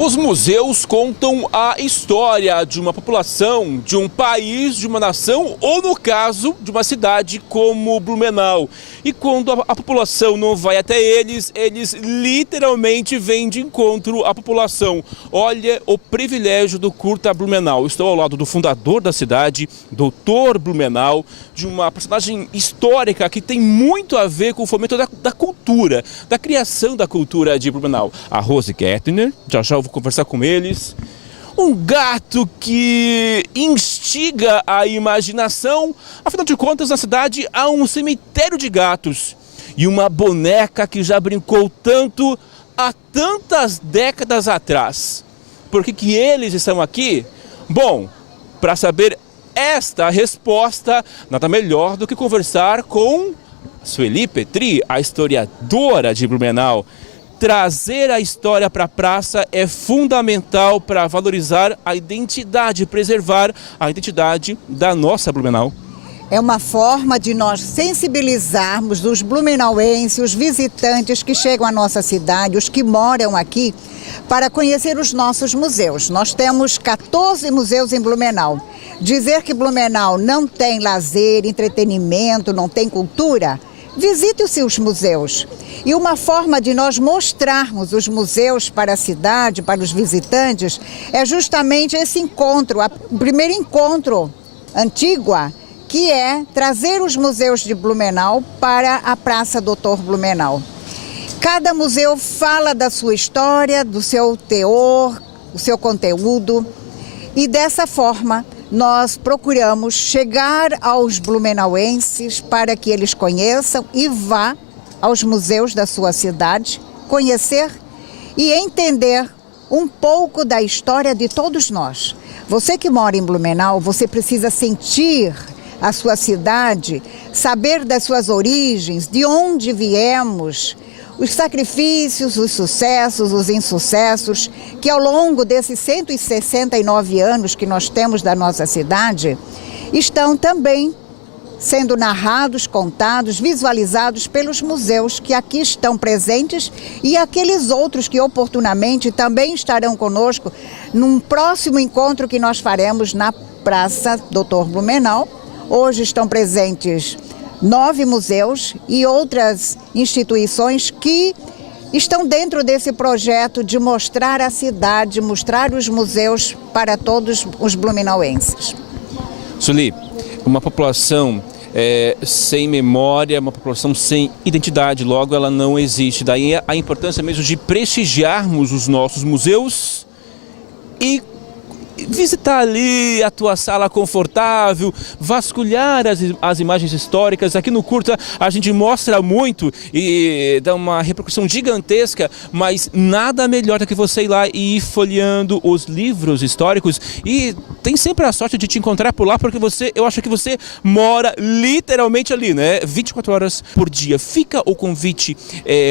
Os museus contam a história de uma população, de um país, de uma nação ou, no caso, de uma cidade como Blumenau. E quando a população não vai até eles, eles literalmente vêm de encontro à população. Olha o privilégio do Curta Blumenau. Estou ao lado do fundador da cidade, Dr. Blumenau, de uma personagem histórica que tem muito a ver com o fomento da cultura, da criação da cultura de Blumenau. A Rose Gärtner, já eu vou conversar com eles. Um gato que instiga a imaginação. Afinal de contas, na cidade há um cemitério de gatos. E uma boneca que já brincou tanto há tantas décadas atrás. Por que eles estão aqui? Bom, para saber esta resposta, nada melhor do que conversar com Sueli Petri, a historiadora de Blumenau. Trazer a história para a praça é fundamental para valorizar a identidade, preservar a identidade da nossa Blumenau. É uma forma de nós sensibilizarmos os blumenauenses, os visitantes que chegam à nossa cidade, os que moram aqui, para conhecer os nossos museus. Nós temos 14 museus em Blumenau. Dizer que Blumenau não tem lazer, entretenimento, não tem cultura, visite os seus museus. E uma forma de nós mostrarmos os museus para a cidade, para os visitantes, é justamente esse encontro, o primeiro encontro Antígua, que é trazer os museus de Blumenau para a Praça Dr. Blumenau. Cada museu fala da sua história, do seu teor, do seu conteúdo, e dessa forma nós procuramos chegar aos blumenauenses para que eles conheçam e vá aos museus da sua cidade, conhecer e entender um pouco da história de todos nós. Você que mora em Blumenau, você precisa sentir a sua cidade, saber das suas origens, de onde viemos, os sacrifícios, os sucessos, os insucessos, que ao longo desses 169 anos que nós temos da nossa cidade, estão também sendo narrados, contados, visualizados pelos museus que aqui estão presentes e aqueles outros que oportunamente também estarão conosco num próximo encontro que nós faremos na Praça Dr. Blumenau. Hoje estão presentes 9 museus e outras instituições que estão dentro desse projeto de mostrar a cidade, mostrar os museus para todos os blumenauenses. Sueli, uma população sem memória, uma população sem identidade, logo ela não existe. Daí a importância mesmo de prestigiarmos os nossos museus e visitar ali a tua sala confortável, vasculhar as imagens históricas. Aqui no Curta a gente mostra muito e dá uma repercussão gigantesca, mas nada melhor do que você ir lá e ir folheando os livros históricos, e tem sempre a sorte de te encontrar por lá, porque eu acho que você mora literalmente ali, né? 24 horas por dia. Fica o convite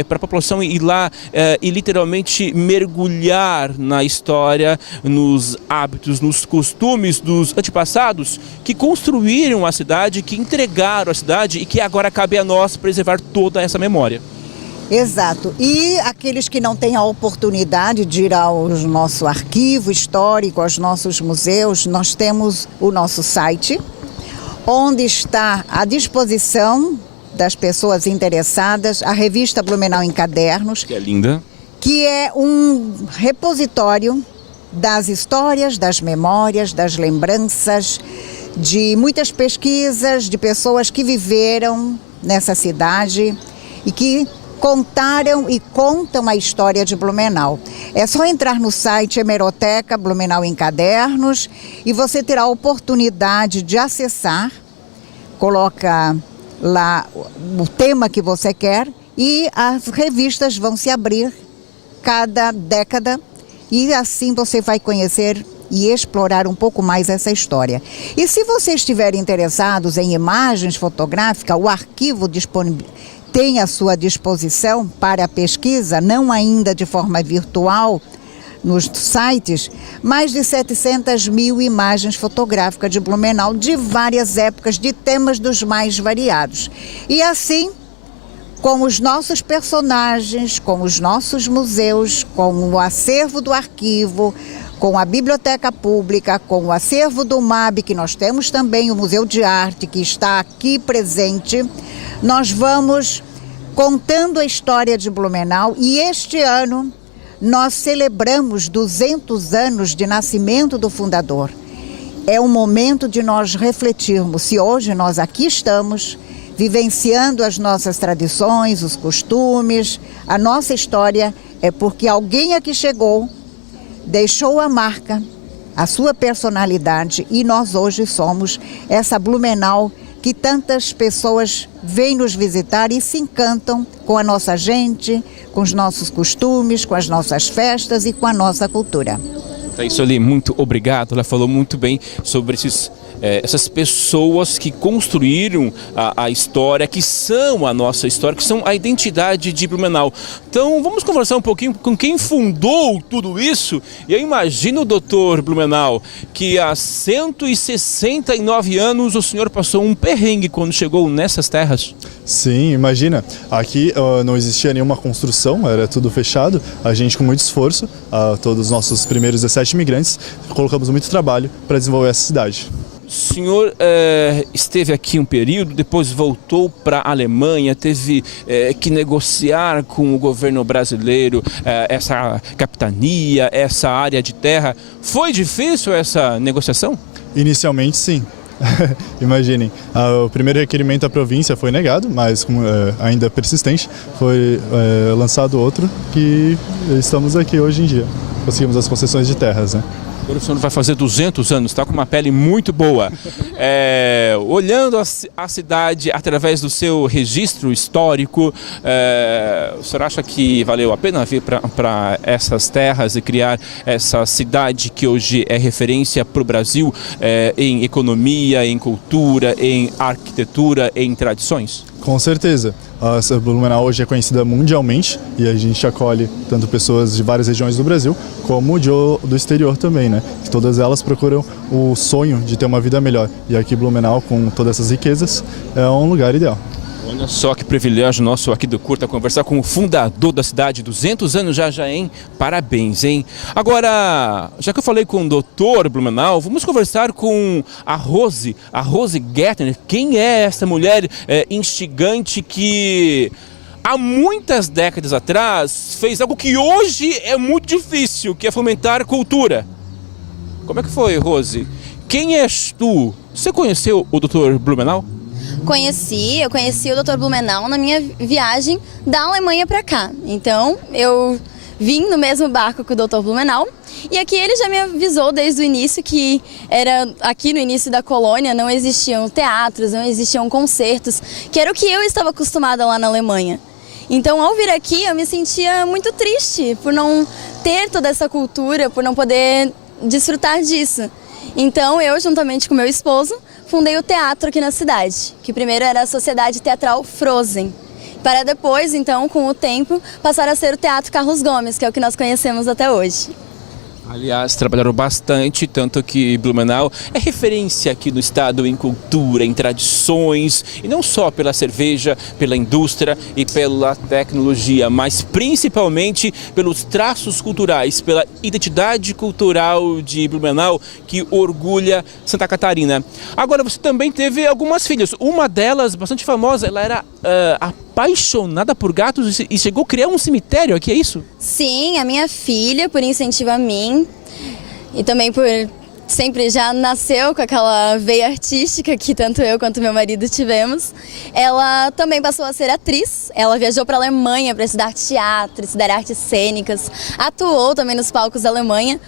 para a população ir lá e literalmente mergulhar na história, nos hábitos, nos costumes dos antepassados que construíram a cidade, que entregaram a cidade e que agora cabe a nós preservar toda essa memória. Exato. E aqueles que não têm a oportunidade de ir ao nosso arquivo histórico, aos nossos museus, nós temos o nosso site, onde está à disposição das pessoas interessadas a revista Blumenau em Cadernos. Que é linda. Que é um repositório das histórias, das memórias, das lembranças, de muitas pesquisas, de pessoas que viveram nessa cidade e que contaram e contam a história de Blumenau. É só entrar no site Hemeroteca Blumenau em Cadernos e você terá a oportunidade de acessar, coloca lá o tema que você quer e as revistas vão se abrir cada década. E assim você vai conhecer e explorar um pouco mais essa história. E se vocês estiverem interessados em imagens fotográficas, o arquivo tem à sua disposição para a pesquisa, não ainda de forma virtual, nos sites, mais de 700 mil imagens fotográficas de Blumenau, de várias épocas, de temas dos mais variados. E assim, com os nossos personagens, com os nossos museus, com o acervo do arquivo, com a biblioteca pública, com o acervo do MAB, que nós temos também o Museu de Arte, que está aqui presente. Nós vamos contando a história de Blumenau e este ano nós celebramos 200 anos de nascimento do fundador. É um momento de nós refletirmos se hoje nós aqui estamos vivenciando as nossas tradições, os costumes, a nossa história, é porque alguém aqui chegou, deixou a marca, a sua personalidade e nós hoje somos essa Blumenau que tantas pessoas vêm nos visitar e se encantam com a nossa gente, com os nossos costumes, com as nossas festas e com a nossa cultura. Thaís, muito obrigado. Ela falou muito bem sobre essas pessoas que construíram a história, que são a nossa história, que são a identidade de Blumenau. Então vamos conversar um pouquinho com quem fundou tudo isso. E eu imagino, doutor Blumenau, que há 169 anos o senhor passou um perrengue quando chegou nessas terras. Sim, imagina, aqui não existia nenhuma construção, era tudo fechado. A gente, com muito esforço, todos os nossos primeiros 17 imigrantes, colocamos muito trabalho para desenvolver essa cidade. O senhor esteve aqui um período, depois voltou para a Alemanha, teve que negociar com o governo brasileiro essa capitania, essa área de terra. Foi difícil essa negociação? Inicialmente, sim. Imaginem, o primeiro requerimento da província foi negado, mas ainda persistente, foi lançado outro que estamos aqui hoje em dia. Conseguimos as concessões de terras, né? Agora o senhor vai fazer 200 anos, está com uma pele muito boa. Olhando a cidade através do seu registro histórico, o senhor acha que valeu a pena vir para essas terras e criar essa cidade que hoje é referência para o Brasil em economia, em cultura, em arquitetura, em tradições? Com certeza. A Blumenau hoje é conhecida mundialmente e a gente acolhe tanto pessoas de várias regiões do Brasil como do exterior também, né? Que todas elas procuram o sonho de ter uma vida melhor. E aqui Blumenau, com todas essas riquezas, é um lugar ideal. Olha só que privilégio nosso aqui do Curta conversar com o fundador da cidade, 200 anos já, hein? Parabéns, hein? Agora, já que eu falei com o doutor Blumenau, vamos conversar com a Rose Gärtner. Quem é essa mulher instigante que há muitas décadas atrás fez algo que hoje é muito difícil, que é fomentar cultura? Como é que foi, Rose? Quem és tu? Você conheceu o doutor Blumenau? Eu conheci o Dr. Blumenau na minha viagem da Alemanha para cá. Então, eu vim no mesmo barco que o Dr. Blumenau e aqui ele já me avisou desde o início que aqui no início da colônia não existiam teatros, não existiam concertos, que era o que eu estava acostumada lá na Alemanha. Então, ao vir aqui, eu me sentia muito triste por não ter toda essa cultura, por não poder desfrutar disso. Então, eu, juntamente com meu esposo, fundei o teatro aqui na cidade, que primeiro era a Sociedade Teatral Frozen, para depois, então, com o tempo, passar a ser o Teatro Carlos Gomes, que é o que nós conhecemos até hoje. Aliás, trabalharam bastante, tanto que Blumenau é referência aqui no estado em cultura, em tradições, e não só pela cerveja, pela indústria e pela tecnologia, mas principalmente pelos traços culturais, pela identidade cultural de Blumenau, que orgulha Santa Catarina. Agora, você também teve algumas filhas, uma delas, bastante famosa, ela era apaixonada por gatos e chegou a criar um cemitério aqui, é isso? Sim, a minha filha, por incentivo a mim, e também por sempre já nasceu com aquela veia artística que tanto eu quanto meu marido tivemos. Ela também passou a ser atriz, ela viajou para a Alemanha para estudar teatro, estudar artes cênicas, atuou também nos palcos da Alemanha.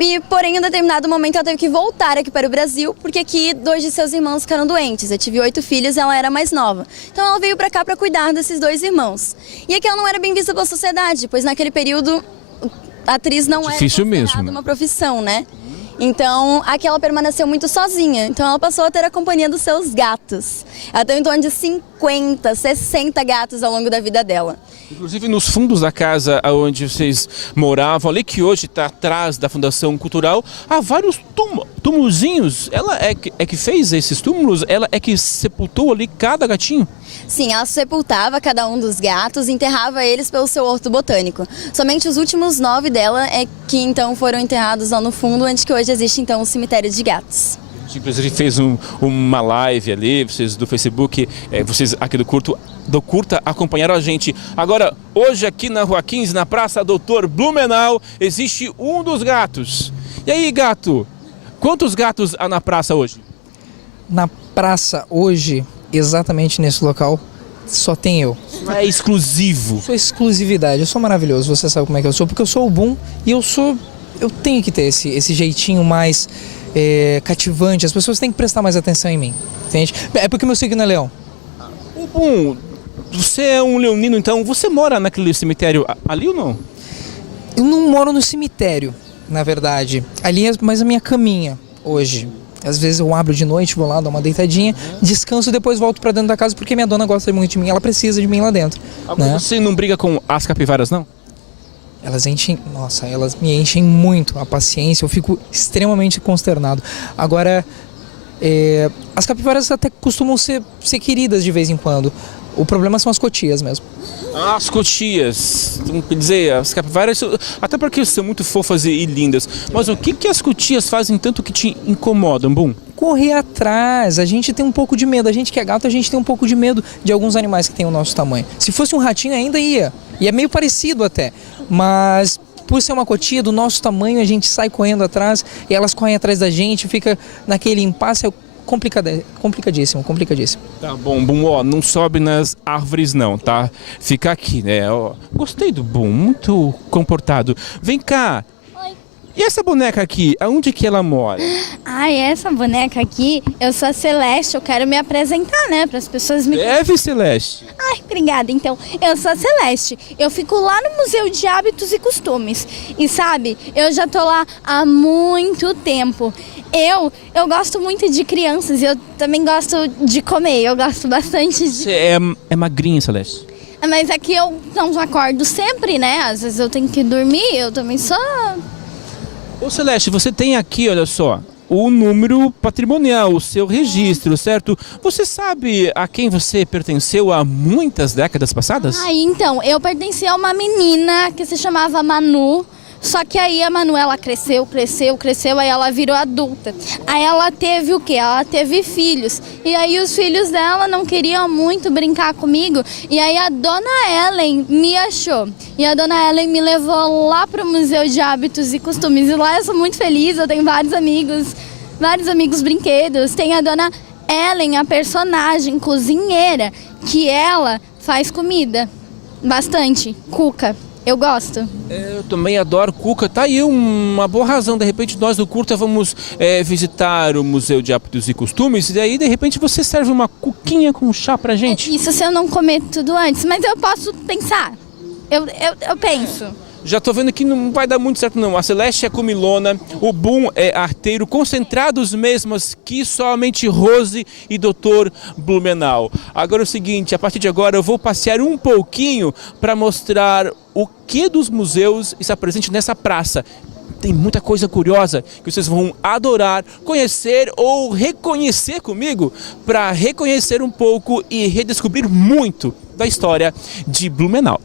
E, porém, em um determinado momento ela teve que voltar aqui para o Brasil, porque aqui 2 de seus irmãos ficaram doentes. Eu tive 8 filhos e ela era mais nova. Então ela veio para cá para cuidar desses 2 irmãos. E aqui ela não era bem vista pela sociedade, pois naquele período a atriz não era considerada uma profissão, né? Então aqui ela permaneceu muito sozinha. Então ela passou a ter a companhia dos seus gatos. Ela tem em torno de 50, 60 gatos ao longo da vida dela. Inclusive nos fundos da casa onde vocês moravam, ali que hoje está atrás da Fundação Cultural, há vários túmulozinhos. Ela é que fez esses túmulos? Ela é que sepultou ali cada gatinho? Sim, ela sepultava cada um dos gatos e enterrava eles pelo seu horto botânico. Somente os últimos 9 dela é que então foram enterrados lá no fundo, onde que hoje existe então um cemitério de gatos. Inclusive fez uma live ali, vocês do Facebook, vocês aqui do Curta acompanharam a gente. Agora, hoje aqui na Rua 15, na Praça Doutor Blumenau, existe um dos gatos. E aí, gato, quantos gatos há na praça hoje? Na praça hoje, exatamente nesse local, só tem eu. É exclusivo. Sou exclusividade, eu sou maravilhoso, você sabe como é que eu sou, porque eu sou o Boom e eu tenho que ter esse jeitinho mais cativante, as pessoas têm que prestar mais atenção em mim, entende? É porque meu signo é leão. O Boom, você é um leonino, então você mora naquele cemitério ali ou não? Eu não moro no cemitério, na verdade, ali é mais a minha caminha hoje. Às vezes eu abro de noite, vou lá, dou uma deitadinha, descanso e depois volto pra dentro da casa porque minha dona gosta muito de mim, ela precisa de mim lá dentro. Né? Você não briga com as capivaras, não? Elas me enchem muito a paciência, eu fico extremamente consternado. Agora, as capivaras até costumam ser queridas de vez em quando. O problema são as cotias mesmo. As cotias, quer dizer, as capivaras, até porque são muito fofas e lindas. Mas o que as cotias fazem tanto que te incomodam, Boom? Correr atrás, a gente tem um pouco de medo. A gente que é gato, a gente tem um pouco de medo de alguns animais que têm o nosso tamanho. Se fosse um ratinho ainda ia, e é meio parecido até. Mas por ser uma cotia do nosso tamanho, a gente sai correndo atrás e elas correm atrás da gente, fica naquele impasse. Complicadíssimo. Tá bom, Boom, ó, não sobe nas árvores não, tá? Fica aqui, né? Ó, gostei do Boom, muito comportado. Vem cá. Oi. E essa boneca aqui, aonde que ela mora? Ai, essa boneca aqui, eu sou a Celeste, eu quero me apresentar, né, para as pessoas me... Deve, Celeste. Ai, obrigada. Então, eu sou a Celeste, eu fico lá no Museu de Hábitos e Costumes. E sabe, eu já tô lá há muito tempo. Eu gosto muito de crianças e eu também gosto de comer, eu gosto bastante de... Você é magrinha, Celeste. Mas aqui eu não acordo sempre, né, às vezes eu tenho que dormir, eu também sou... Ô Celeste, você tem aqui, olha só, o número patrimonial, o seu registro, certo? Você sabe a quem você pertenceu há muitas décadas passadas? Então, eu pertencia a uma menina que se chamava Manu. Só que aí a Manu, ela cresceu, aí ela virou adulta. Aí ela teve o quê? Ela teve filhos. E aí os filhos dela não queriam muito brincar comigo. E aí a dona Ellen me achou. E a dona Ellen me levou lá pro Museu de Hábitos e Costumes. E lá eu sou muito feliz, eu tenho vários amigos brinquedos. Tem a dona Ellen, a personagem cozinheira, que ela faz comida. Bastante. Cuca. Eu gosto. Eu também adoro cuca. Tá aí uma boa razão. De repente nós do Curta vamos visitar o Museu de Hábitos e Costumes e daí de repente você serve uma cuquinha com chá pra gente. Isso se eu não comer tudo antes, mas eu posso pensar. Eu penso. Já tô vendo que não vai dar muito certo não. A Celeste é comilona, o Boom é arteiro, concentrados mesmos que somente Rose e Dr. Blumenau. Agora é o seguinte, a partir de agora eu vou passear um pouquinho para mostrar o que dos museus está presente nessa praça. Tem muita coisa curiosa que vocês vão adorar conhecer ou reconhecer comigo para reconhecer um pouco e redescobrir muito da história de Blumenau.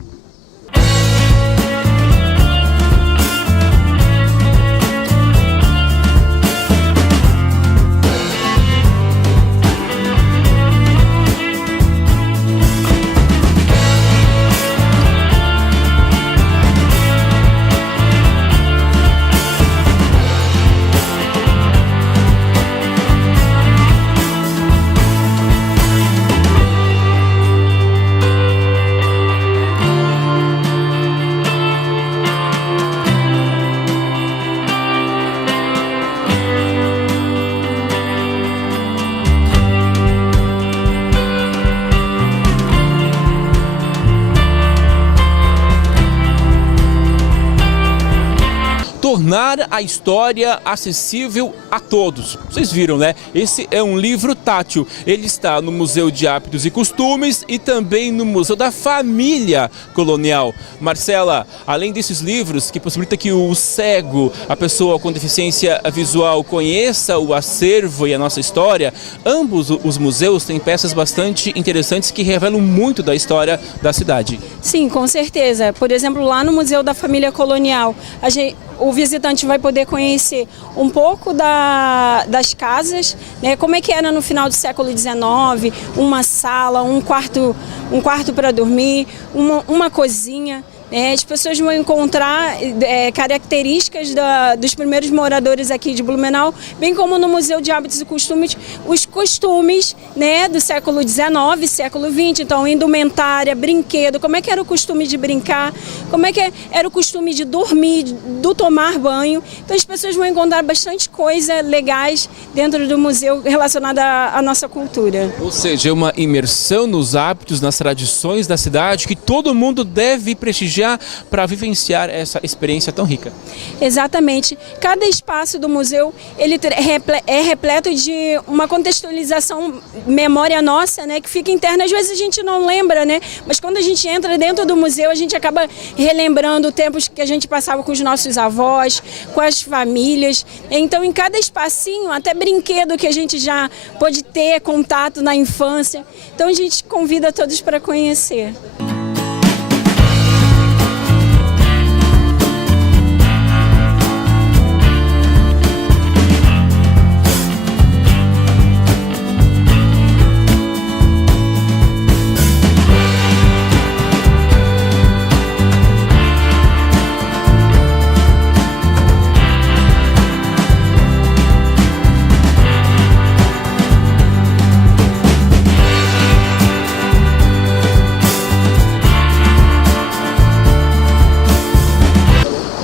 tornar a história acessível a todos. Vocês viram, né? Esse é um livro tátil. Ele está no Museu de Hábitos e Costumes e também no Museu da Família Colonial. Marcela, além desses livros que possibilitam que o cego, a pessoa com deficiência visual, conheça o acervo e a nossa história, ambos os museus têm peças bastante interessantes que revelam muito da história da cidade. Sim, com certeza. Por exemplo, lá no Museu da Família Colonial, o visitante vai poder conhecer um pouco das casas, né, como é que era no final do século XIX, uma sala, um quarto para dormir, uma cozinha. As pessoas vão encontrar características dos primeiros moradores aqui de Blumenau, bem como no Museu de Hábitos e Costumes, os costumes, né, do século XIX, século XX. Então, indumentária, brinquedo, como é que era o costume de brincar, como é que era o costume de dormir, do tomar banho. Então, as pessoas vão encontrar bastante coisa legais dentro do museu relacionada à nossa cultura. Ou seja, é uma imersão nos hábitos, nas tradições da cidade que todo mundo deve prestigiar para vivenciar essa experiência tão rica. Exatamente. Cada espaço do museu ele é repleto de uma contextualização, memória nossa, né, que fica interna. Às vezes a gente não lembra, né, mas quando a gente entra dentro do museu, a gente acaba relembrando tempos que a gente passava com os nossos avós, com as famílias. Então, em cada espacinho, até brinquedo que a gente já pôde ter contato na infância. Então, a gente convida todos para conhecer.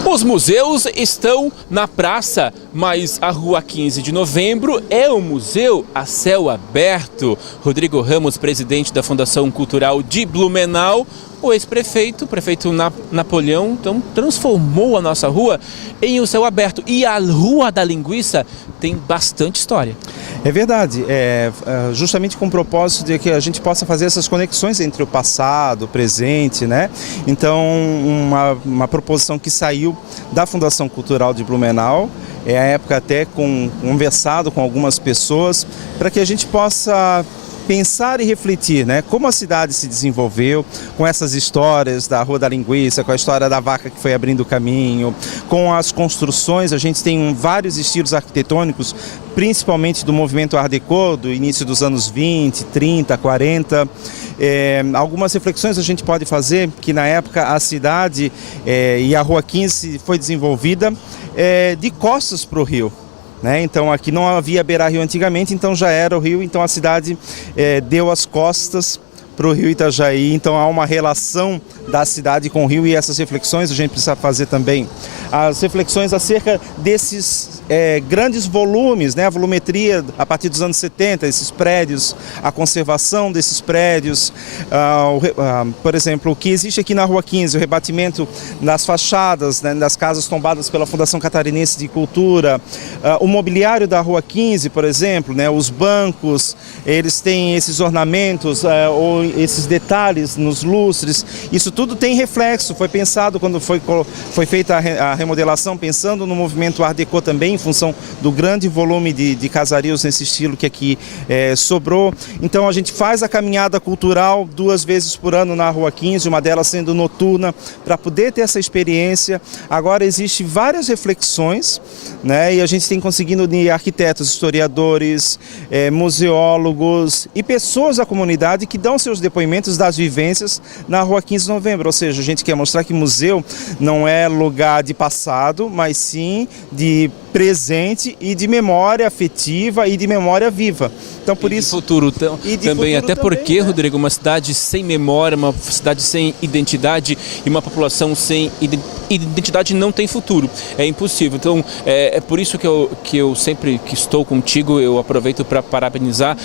Os museus estão na praça, mas a Rua 15 de Novembro é um museu a céu aberto. Rodrigo Ramos, presidente da Fundação Cultural de Blumenau, o ex-prefeito, o prefeito Napoleão, então transformou a nossa rua em um céu aberto. E a Rua da Linguiça tem bastante história. É verdade, justamente com o propósito de que a gente possa fazer essas conexões entre o passado, o presente, né? Então, uma proposição que saiu da Fundação Cultural de Blumenau, é a época até conversado com algumas pessoas, para que a gente possa pensar e refletir, né? Como a cidade se desenvolveu com essas histórias da Rua da Linguiça, com a história da vaca que foi abrindo o caminho, com as construções. A gente tem vários estilos arquitetônicos, principalmente do movimento Art Deco, do início dos anos 20, 30, 40. Algumas reflexões a gente pode fazer que na época a cidade e a Rua 15 foi desenvolvida de costas para o rio. Então aqui não havia beira-rio antigamente, então já era o rio, então a cidade deu as costas para o rio Itajaí, então há uma relação da cidade com o rio e essas reflexões a gente precisa fazer também. As reflexões acerca desses grandes volumes, né? A volumetria a partir dos anos 70, esses prédios, a conservação desses prédios, por exemplo, o que existe aqui na Rua 15, o rebatimento das fachadas, né, das casas tombadas pela Fundação Catarinense de Cultura, o mobiliário da Rua 15, por exemplo, né, os bancos, eles têm esses ornamentos ou esses detalhes nos lustres, isso tudo tem reflexo, foi pensado quando foi feita a remodelação, pensando no movimento Art Deco também, em função do grande volume de casarios nesse estilo que aqui sobrou. Então a gente faz a caminhada cultural 2 vezes por ano na Rua 15, uma delas sendo noturna, para poder ter essa experiência. Agora existem várias reflexões, né, e a gente tem conseguido unir arquitetos, historiadores, museólogos e pessoas da comunidade que dão seus depoimentos das vivências na Rua 15 de Novembro. Ou seja, a gente quer mostrar que museu não é lugar de passado, mas sim de presente e de memória afetiva e de memória viva. Então, por E de isso... futuro E de também, futuro até porque, né? Rodrigo, uma cidade sem memória, uma cidade sem identidade e uma população sem identidade não tem futuro. É impossível. Então, é por isso que eu sempre que estou contigo, eu aproveito para parabenizar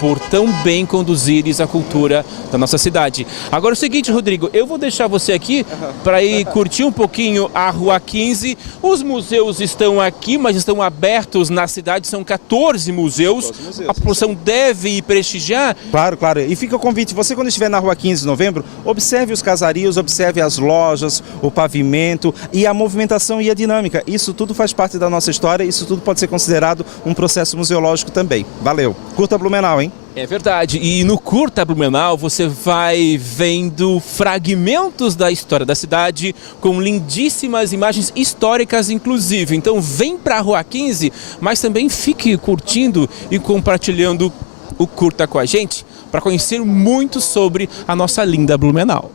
por tão bem conduzires a cultura da nossa cidade. Agora é o seguinte, Rodrigo, eu vou deixar você aqui para ir curtir um pouquinho a Rua 15. Os museus estão aqui, mas estão abertos na cidade, são 14 museus. A população deve ir prestigiar. Claro, claro. E fica o convite, você quando estiver na Rua 15 de Novembro, observe os casarios, observe as lojas, o pavimento e a movimentação e a dinâmica. Isso tudo faz parte da nossa história, isso tudo pode ser considerado um processo museológico também. Valeu. Curta Blumenau, hein? É verdade, e no Curta Blumenau você vai vendo fragmentos da história da cidade com lindíssimas imagens históricas inclusive. Então vem para a Rua 15, mas também fique curtindo e compartilhando o Curta com a gente para conhecer muito sobre a nossa linda Blumenau.